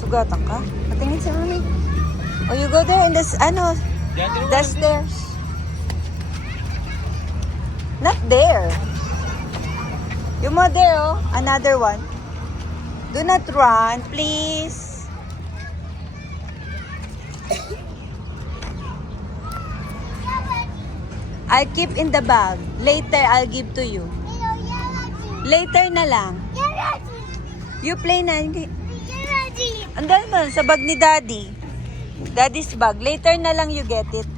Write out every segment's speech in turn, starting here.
Sugatan ka? Patingin sa mami. Oh, you go there in this, the stairs. Not there. You mo there, oh. Another one. Do not run, please. I'll keep in the bag. Later, I'll give to you. Later na lang. You play na. Andan mo, sa bag ni Daddy. Daddy's bag. Later na lang you get it.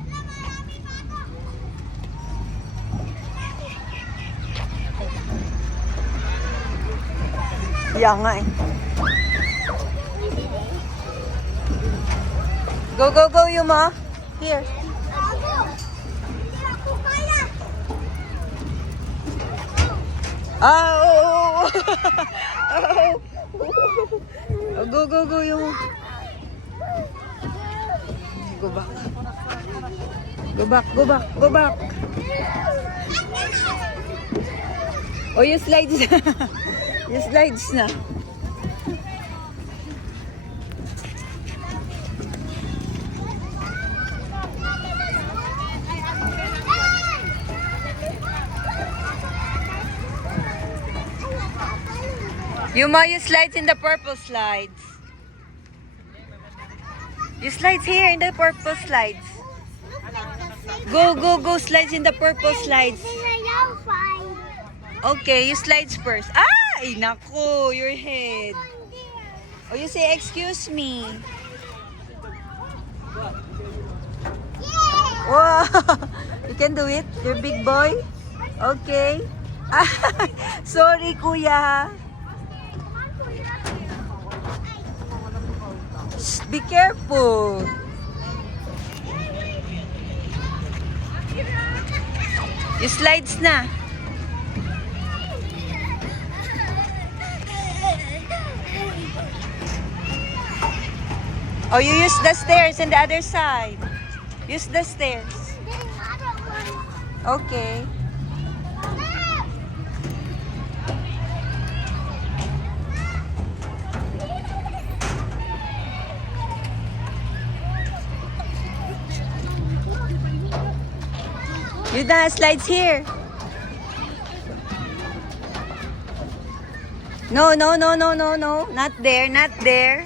Yan nga eh. Go, go, go, Yuma. Here. Oh. Oh, go, go, go, Yuma. Go back. Go back, go back, go back. Oh, you slides. You slides na. Yuma, you slides in the purple slides. You slides here in the purple slides. Go, go, go, slides in the purple slides. Okay, you slides first. Ay, naku, your head. Oh, you say, excuse me. Wow, you can do it? You're big boy? Okay. Sorry, kuya. Shh, be careful. You slides na. Oh, you use the stairs on the other side. Use the stairs. Okay. You done slides here. No, no, no, no, no, no. Not there, not there.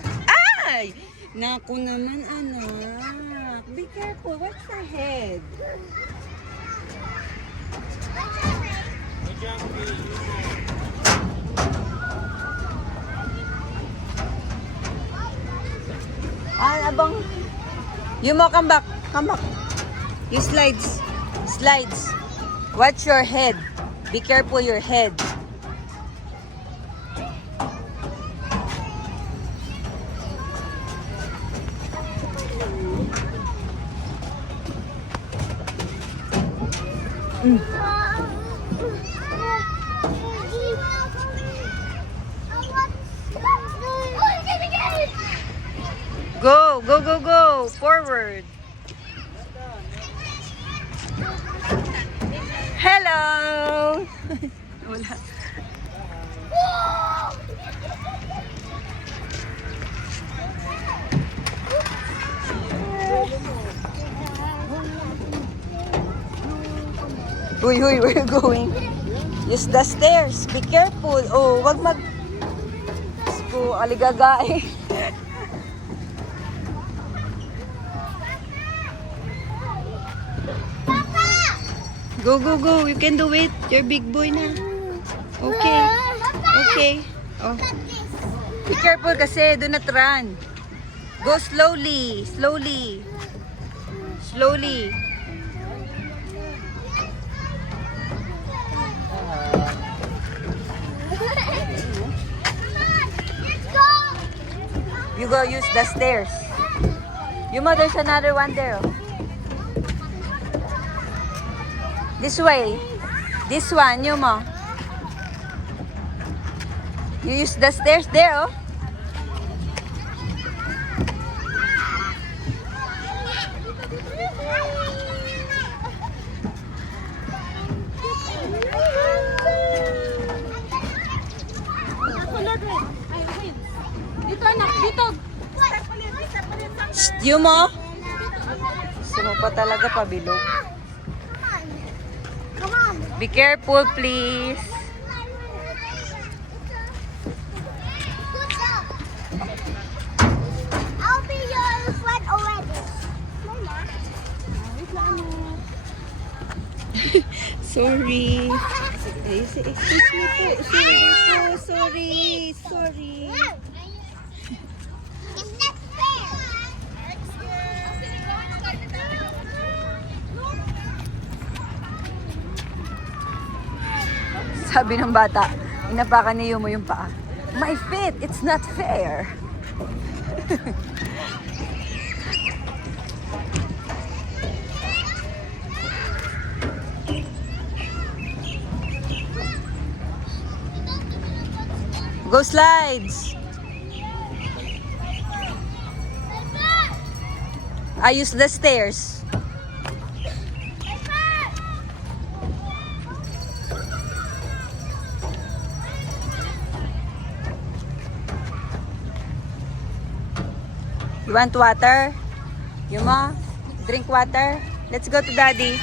Ay! Naku naman, anak. Be careful. Watch your head. Abang. You mo, come back. Come back. You slides. Slides. Watch your head. Be careful your head. Go, go, go, go. Forward. Hello. Wala. Uy, uy, where you going? Use the stairs. Be careful. Oh, wag mag... Sko, aligagay. Go, go, go. You can do it. You're big boy na. Okay. Okay. Oh. Be careful kasi. Do not run. Go slowly. Slowly. Slowly. You go use the stairs. Yuma, there's another one there. This way. This one, Yuma. You use the stairs there, oh. Dito anak, dito. Stew mo? Gusto mo pa talaga pabilog. Come on. Be careful, please. Good job. I'll be your friend already. Mama. Sorry. Excuse me po. Sorry po. Sorry. Sorry. It's not fair. Sabi ng bata, inapakan niyo mo yung paa. My feet, it's not fair. Go slides. I use the stairs. You want water? Yuma, drink water. Let's go to daddy.